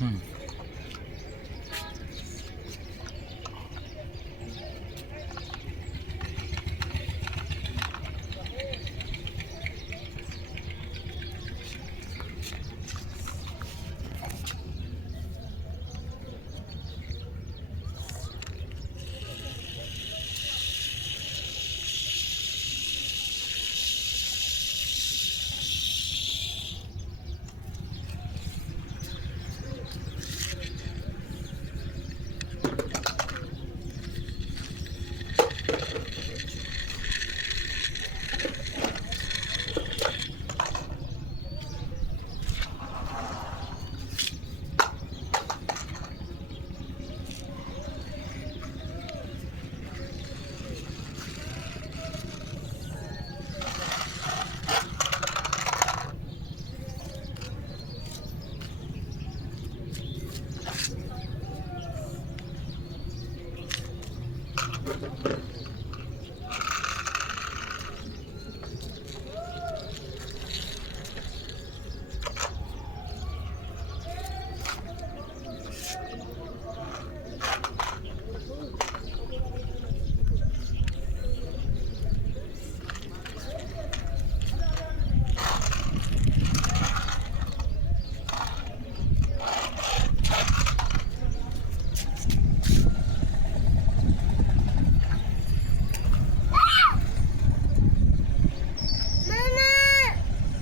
হুম।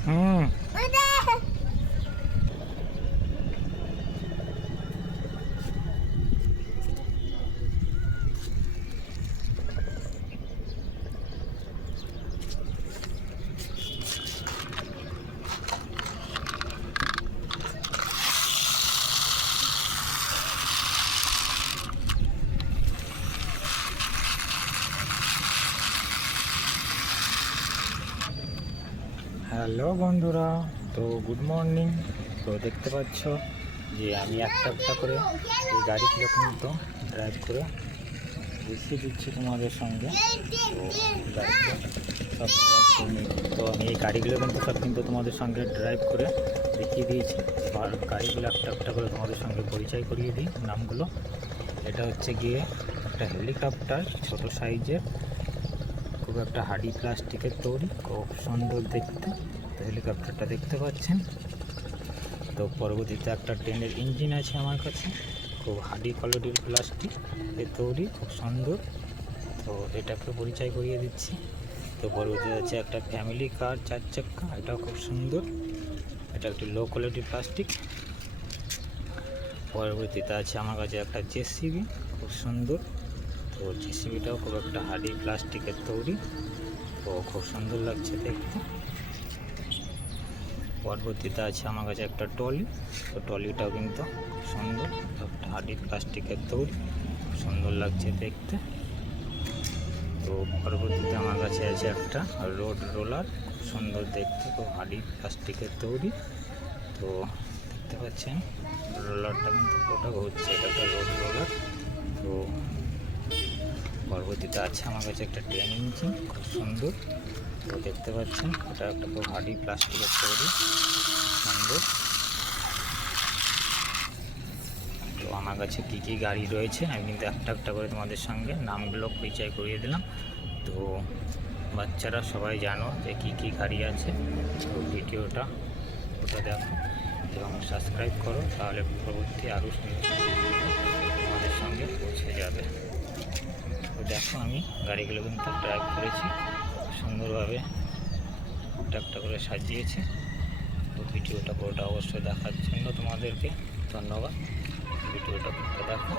হুম। Hello বন্ধুরা, তো good morning. তো দেখতে পাচ্ছ যে আমি একটা একটা করে এই গাড়িগুলো কিন্তু ড্রাইভ করে দেখিয়ে দিচ্ছি তোমাদের সঙ্গে। তো গাড়িগুলো সব তো আমি এই গাড়িগুলো কিন্তু সব কিন্তু তোমাদের সঙ্গে ড্রাইভ করে দেখিয়ে দিয়েছি। আর গাড়িগুলো একটা একটা করে তোমাদের সঙ্গে পরিচয় করিয়ে দিই নামগুলো। এটা হচ্ছে গিয়ে একটা হেলিকপ্টার ছোট সাইজের, খুব একটা হার্ডি প্লাস্টিকের তৈরি, খুব সুন্দর দেখতে। তো হেলিকপ্টারটা দেখতে পাচ্ছেন। তো পরবর্তীতে একটা ট্রেনের ইঞ্জিন আছে আমার কাছে, খুব হার্ডি কোয়ালিটির প্লাস্টিক এর তৈরি, খুব সুন্দর। তো এটাকে পরিচয় করিয়ে দিচ্ছি। তো পরবর্তীতে আছে একটা ফ্যামিলি কার 4 চাক্কা, এটাও খুব সুন্দর, এটা একটি লো কোয়ালিটির প্লাস্টিক। পরবর্তীতে আছে আমার কাছে একটা জেসিবি, খুব সুন্দর। তো জেসিবিটাও খুব একটা হার্ডি প্লাস্টিকের তৈরি, তো খুব সুন্দর লাগছে দেখতে। পরবর্তীতে আছে আমার কাছে একটা ট্রলি, তো ট্রলিটাও কিন্তু খুব সুন্দর, একটা হার্ডি প্লাস্টিকের তৈরি, খুব সুন্দর লাগছে দেখতে। তো পরবর্তীতে আমার কাছে আছে একটা রোড রোলার, খুব সুন্দর দেখতে, খুব হার্ডি প্লাস্টিকের তৈরি। তো দেখতে পাচ্ছেন রোলারটা কিন্তু ওটা হচ্ছে, এটা একটা রোড রোলার। তো পরবর্তীতে আছে আমার কাছে একটা ট্রেন ইঞ্জিন, খুব সুন্দর। তো দেখতে পাচ্ছেন এটা একটা খুব হার্ডি প্লাস্টিকের তৈরি, সুন্দর। তো আমার কাছে কী কী গাড়ি রয়েছে আমি কিন্তু একটা একটা করে তোমাদের সঙ্গে নামগুলো পরিচয় করিয়ে দিলাম। তো বাচ্চারা সবাই জানো যে কী কী গাড়ি আছে। তো ভিডিওটা ওটা দেখো এবং সাবস্ক্রাইব করো, তাহলে পরবর্তী আরও তোমাদের সঙ্গে পৌঁছে যাবে। তো দেখো আমি গাড়িগুলো কিন্তু ড্রাইভ করেছি, সুন্দরভাবে একটা একটা করে সাজিয়েছি। তো ভিডিওটা পুরোটা অবশ্যই দেখার জন্য তোমাদেরকে ধন্যবাদ। ভিডিওটা পুরোটা দেখো।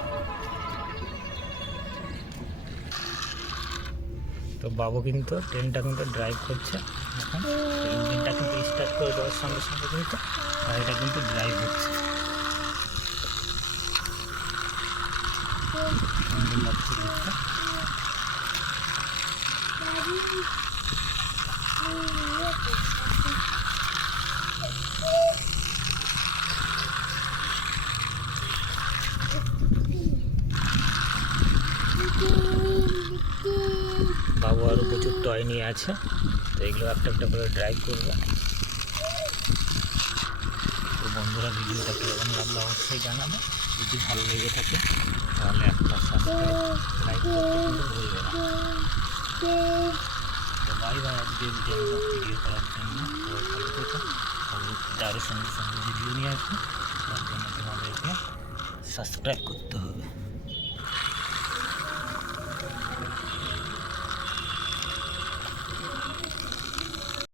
তো বাবু কিন্তু ট্রেনটা কিন্তু ড্রাইভ করছে এখন। ইঞ্জিনটা কিন্তু স্টার্ট করে দেওয়ার সঙ্গে সঙ্গে কিন্তু গাড়িটা কিন্তু ড্রাইভ হচ্ছে, সুন্দর লাগছে দেখতে। বাবু আরও প্রচুর টয় নিয়ে আছে, তো এগুলো একটা একটা করে ড্রাইভ করবে। বন্ধুরা ভিডিওটা কেমন লাগলো অবশ্যই জানাবে। যদি ভালো লেগে থাকে তাহলে একটা সাবস্ক্রাইব লাইক করতে কিন্তু ভুলবে না। তো বাই বাই, আজকে ভিডিও করার জন্য সবাই ভালো থেকো। পরবর্তীতে আরও সুন্দর সুন্দর ভিডিও নিয়ে আসবো, তার জন্য তোমাদেরকে সাবস্ক্রাইব করতে হবে।